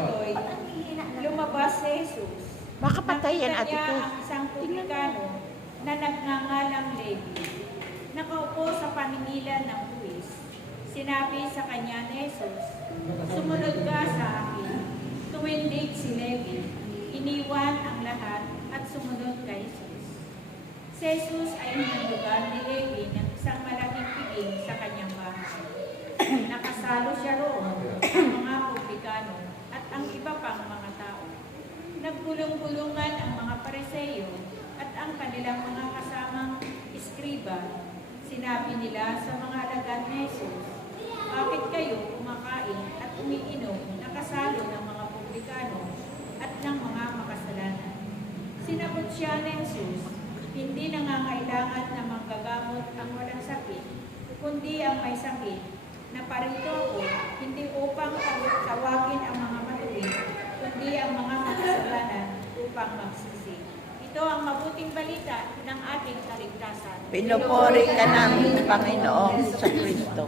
ito'y lumabas si Jesus. Baka patayin Nakita ate niya ko. ang isang publikano na nagngangalang Levi. Nakaupo sa paningilan ng buwis. Sinabi sa kanya ni Jesus, "Sumunod ka sa akin." Tumindig si Levi, iniwan ang lahat at sumunod kay Jesus. Si Jesus ay hinandugan ni Levi ng isang malaking piging sa kanyang bahay. Nakasalo siya roon ang mga publikano at ang iba pang mga tao. Nagpulong-pulungan ang mga Pariseo at ang kanilang mga kasamang iskriba. Sinabi nila sa mga alagad ni Jesus, "Bakit kayo kumakain at umiinom nakasalo ng mga publikano at ng mga makasalanan?" Sinagot siya ni Jesus, "Hindi nangangailangan na manggagamot ang walang sakit, kundi ang may sakit, na parito ako, hindi upang tawagin ang mga matuwid, kundi ang mga makasalanan upang magsisi." Ito ang mabuting balita ng ating kaligtasan. Pinupuri ka namin, Panginoong sa Kristo.